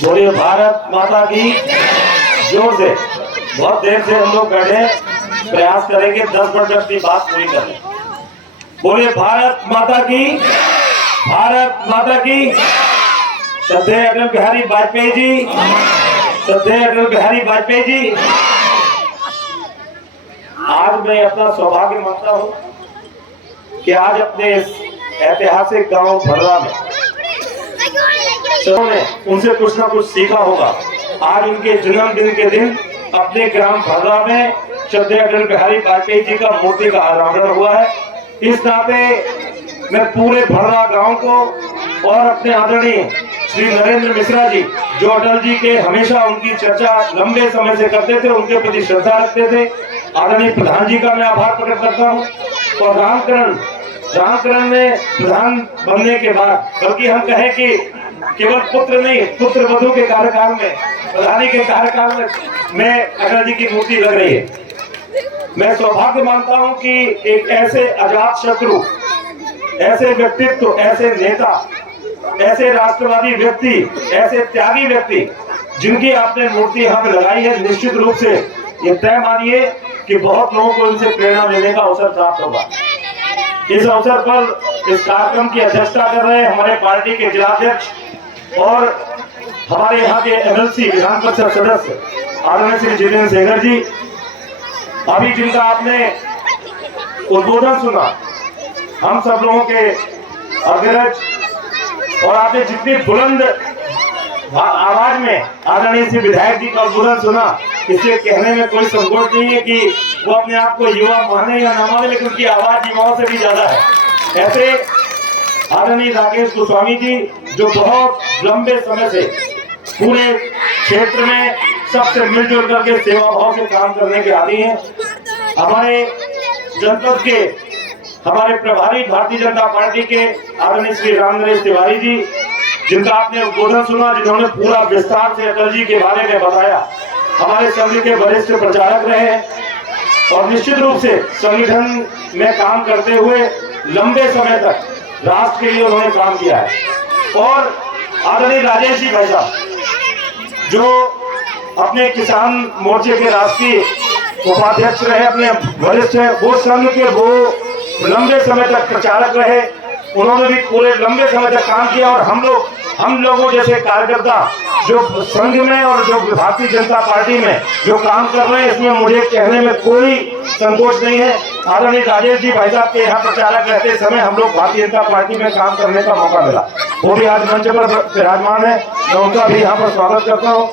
बोलिए भारत माता की। जोर से, बहुत देर से हम लोग बैठे, प्रयास करेंगे 10 मिनट अपनी बात पूरी करने। बोलिए भारत माता की, भारत माता की। श्रद्धेय अटल बिहारी वाजपेयी जी, श्रद्धेय अटल बिहारी वाजपेयी जी। आज मैं अपना सौभाग्य मानता हूं कि आज अपने इस ऐतिहासिक गांव भर्रा में ने उनसे कुछ ना कुछ सीखा होगा। आज उनके जन्मदिन के दिन अपने ग्राम भर्रा में श्रद्धेय अटल बिहारी वाजपेयी जी का मूर्ति का अनावरण हुआ है। इस नाते मैं पूरे भर्रा गांव को और अपने आदरणीय श्री नरेंद्र मिश्रा जी, जो अटल जी के हमेशा उनकी चर्चा लंबे समय से करते थे, उनके प्रति श्रद्धा रखते थे, आदरणीय प्रधान जी का मैं आभार प्रकट करता हूँ। और रामकरण में प्रधान बनने के बाद, बल्कि हम कहें कि केवल पुत्र नहीं, पुत्र वधु के कार्यकाल में, प्रधानी के कार्यकाल में अटल जी की मूर्ति लग रही है। मैं सौभाग्य मानता हूं कि एक ऐसे अजात शत्रु, ऐसे व्यक्तित्व, ऐसे नेता, ऐसे राष्ट्रवादी व्यक्ति, ऐसे त्यागी व्यक्ति जिनकी आपने मूर्ति यहाँ पे लगाई है, निश्चित रूप से ये तय मानिए कि बहुत लोगों को इनसे प्रेरणा लेने का अवसर प्राप्त होगा। इस अवसर पर इस कार्यक्रम की अध्यक्षता कर रहे हमारे पार्टी के जिलाध्यक्ष और हमारे यहाँ के एमएलसी विधान परिषद सदस्य आदरणीय श्री जितेंद्र शेखर जी, अभी जिनका आपने उद्बोधन सुना, हम सब लोगों के अग्रज, और आपने जितनी बुलंद आवाज में आदरणीय श्री विधायक जी का उद्बोधन सुना, इससे कहने में कोई संकोच नहीं है कि वो अपने आप को युवा माने या ना माने, लेकिन उनकी आवाज युवाओं से भी ज्यादा है। ऐसे आदरणीय राकेश गोस्वामी जी, जो बहुत लंबे समय से पूरे क्षेत्र में सबसे मिलजुल करके सेवा भाव से काम करने के आदी हैं। हमारे जनपद के हमारे प्रभारी भारतीय जनता पार्टी के आदरणीय श्री राम नरेश तिवारी जी, जिनका आपने उद्बोधन सुना, जिन्होंने पूरा विस्तार से अटल जी के बारे में बताया, हमारे संघ के वरिष्ठ प्रचारक रहे और निश्चित रूप से संगठन में काम करते हुए लंबे समय तक राष्ट्र के लिए उन्होंने काम किया है। और आदरणीय राजेश जी भाई साहब, जो अपने किसान मोर्चे के राष्ट्रीय उपाध्यक्ष रहे, अपने वरिष्ठ है, वो संघ के वो लंबे समय तक प्रचारक रहे, उन्होंने भी पूरे लंबे समय तक काम किया। और हम लोगों जैसे कार्यकर्ता जो संघ में और जो भारतीय जनता पार्टी में जो काम कर रहे हैं, इसमें मुझे कहने में कोई संकोच नहीं है। आदरणीय राजेश जी भाई साहब के यहाँ प्रचारक रहते समय हम लोग भारतीय जनता पार्टी में काम करने का मौका मिला, वो भी आज मंच पर विराजमान है, मैं उनका भी यहाँ पर स्वागत करता हूँ।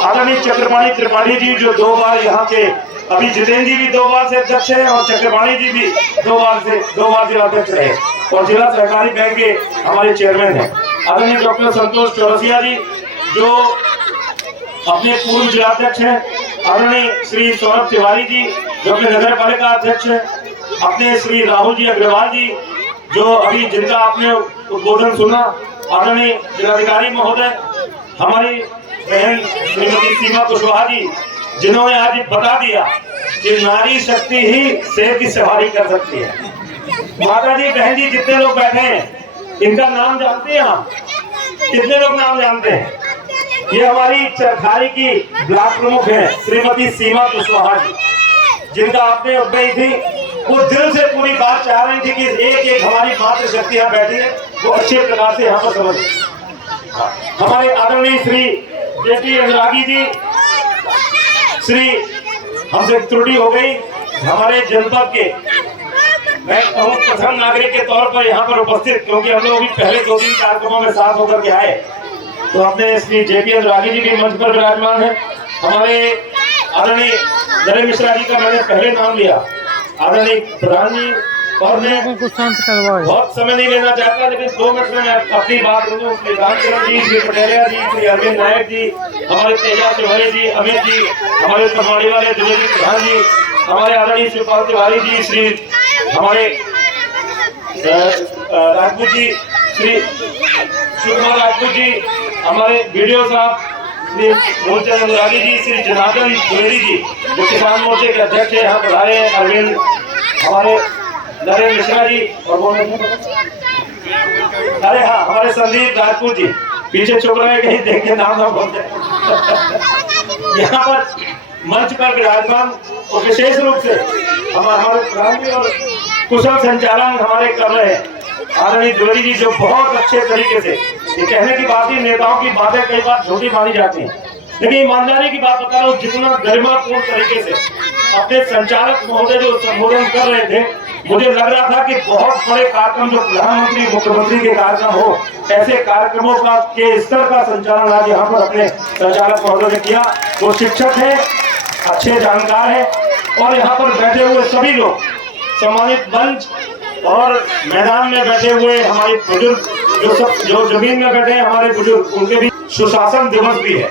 आदरणीय चक्रपाणी त्रिपाठी जी, जो 2 बार यहाँ के, अभी जितेंद्र जी भी 2 बार से अध्यक्ष हैं और चक्रपाणी जी भी 2 बार जिला अध्यक्ष रहे और जिला सहकारी बैंक के हमारे चेयरमैन हैं। आदरणीय डॉक्टर संतोष चौरसिया जी, जो अपने पूर्व जिलाध्यक्ष हैं। आदरणीय श्री सौरभ तिवारी जी, जो अपने नगर पालिका अध्यक्ष हैं। अपने श्री राहुल जी अग्रवाल जी, जो अभी जिनका आपने उद्बोधन सुना। आदरणीय जिलाधिकारी महोदय, हमारी बहन श्रीमती सीमा कुशवाहा जी, जिन्होंने आज बता दिया कि नारी शक्ति ही शेर की सवारी कर सकती है। माता जी, बहन जी, जितने लोग बैठे हैं, इनका नाम जानते हैं आप? कितने लोग नाम जानते हैं? ये हमारी चरखारी की ब्लॉक प्रमुख हैं श्रीमती सीमा कुशवाहा जी, जिनका आपने गई थी, वो दिल से पूरी बात चाह रही थी कि एक हमारी मातृ शक्ति यहाँ बैठी है, वो अच्छे प्रकार से यहाँ पर समझ। हमारे आदरणीय श्री जेपी अनुरागी जी, श्री, हमसे त्रुटि हो गई, हमारे जनपद के, मैं कहूँ प्रथम नागरिक के तौर पर यहाँ पर उपस्थित, क्योंकि हम लोग भी पहले 2-3 कार्यक्रमों में साथ होकर के आए, तो अपने श्री जेपी अनुरागी जी भी मंच पर विराजमान है। हमारे आदरणीय नरेंद्र मिश्रा जी का मैंने पहले नाम लिया, आदरणीय प्रधान जी, और मैं बहुत समय नहीं लेना चाहता, लेकिन 2 मिनट में मैं अपनी बात करूँ। श्री रामचंद्र जी, श्री पटेलिया जी, श्री अरविंद नायक जी, हमारे तेजा तिवारी जी, अमित जी, हमारे परवाड़ी वाले द्विवेदी प्रधान जी, हमारे आदरणीय शिवपाल तिवारी जी, श्री हमारे राजपूत जी, श्री शिवकुमार राजपूत जी, हमारे वीडियो साहब श्री मूलचंद अनुरागी जी, श्री जनार्दन द्विवेदी जी, जो किसान मोर्चे के अध्यक्ष है, यहाँ पर आए हैं। अरविंद, हमारे नरेंद्र मिश्रा जी, और अरे हाँ, हमारे संदीप राजपूत जी, पीछे चुप रहे कहीं देखे नाम ना बोल जाए। यहाँ पर मंच पर विराजमान और विशेष रूप से हमारे प्रांतीय और कुशल संचालन हमारे कर रहे हैं आदरणीय द्विवेदी जी, जो बहुत अच्छे तरीके से, ये कहने की बात ही, नेताओं की बातें कई बार छोटी मानी जाती हैं, लेकिन ईमानदारी की बात बता रहा हूँ, जितना गरिमापूर्ण तरीके से अपने संचालक महोदय जो संबोधन कर रहे थे, मुझे लग रहा था कि बहुत बड़े कार्यक्रम जो प्रधानमंत्री मुख्यमंत्री के कार्यक्रम हो, ऐसे कार्यक्रमों का के स्तर का संचालन आज यहाँ पर अपने संचालक महोदय ने किया। वो शिक्षक है, अच्छे जानकार है, और यहाँ पर बैठे हुए सभी लोग, सम्मानित मंच और मैदान में बैठे हुए हमारे बुजुर्ग, जो जमीन में बैठे हैं हमारे बुजुर्ग, उनके भी सुशासन दिवस भी है।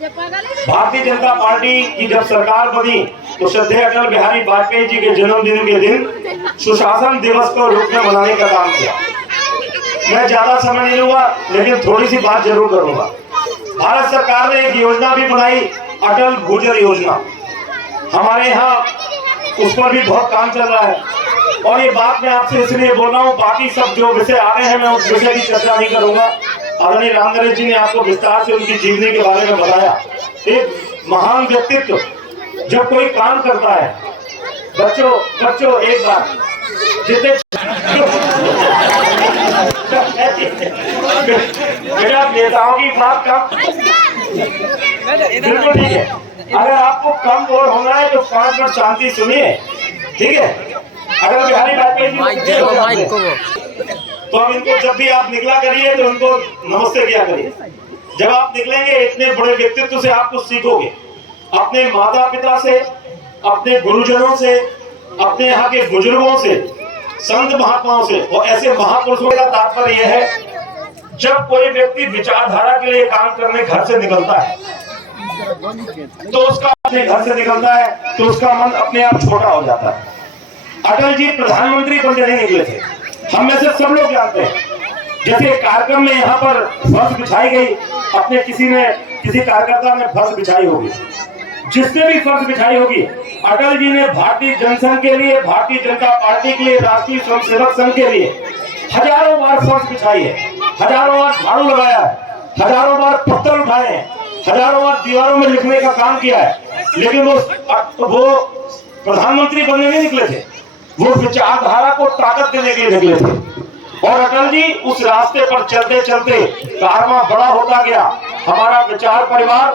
भारतीय जनता पार्टी की जब सरकार बनी तो श्रद्धेय अटल बिहारी वाजपेयी जी के जन्मदिन के दिन सुशासन दिवस को रूप में मनाने का काम किया। मैं ज्यादा समय नहीं लूंगा, लेकिन थोड़ी सी बात जरूर करूंगा। भारत सरकार ने एक योजना भी बनाई, अटल भूजल योजना। हमारे यहाँ उस पर भी बहुत काम चल रहा है, और ये बात मैं आपसे इसलिए बोल रहा हूँ, बाकी सब जो विषय आ रहे हैं मैं उस विषय की चर्चा नहीं करूंगा। आदरणीय राम नरेश जी ने आपको विस्तार से उनकी जीवनी के बारे में बताया। एक महान व्यक्तित्व जब कोई काम करता है, बच्चों एक बात, जितने मेरा नेताओं की बात कम, बिल्कुल ठीक है। अगर आपको कम बोर होना है तो 5 मिनट शांति सुनिए, ठीक है। अगर बिहारी वाजपेयी जी तो अब इनको जब भी आप निकला करिए तो उनको नमस्ते किया करिए। जब आप निकलेंगे इतने बड़े व्यक्तित्व से आप कुछ सीखोगे, अपने माता पिता से, अपने गुरुजनों से, अपने यहाँ के बुजुर्गों से, संत महात्माओं से, और ऐसे महापुरुषों का तात्पर्य यह है, जब कोई व्यक्ति विचारधारा के लिए काम करने घर से निकलता है तो उसका अपने घर से निकलता है तो उसका मन अपने आप छोटा हो जाता है। अटल जी प्रधानमंत्री बनने नहीं निकले थे, हम में से सब लोग जानते हैं। जैसे कार्यक्रम में यहाँ पर फर्श बिछाई गई, अपने किसी कार्यकर्ता ने फर्श बिछाई होगी, जिसने भी फर्श बिछाई होगी, अटल जी ने भारतीय जनसंघ के लिए, भारतीय जनता पार्टी के लिए, राष्ट्रीय स्वयंसेवक संघ के लिए हजारों बार फर्श बिछाई है, हजारों बार झाड़ू लगाया है, हजारों बार पत्थर उठाए हैं, हजारों बार दीवारों में लिखने का काम किया है। लेकिन वो प्रधानमंत्री बनने नहीं निकले थे, वो विचारधारा को ताकत देने के लिए निकले थे। और अटल जी उस रास्ते पर चलते चलते कारवां बड़ा होता गया। हमारा विचार परिवार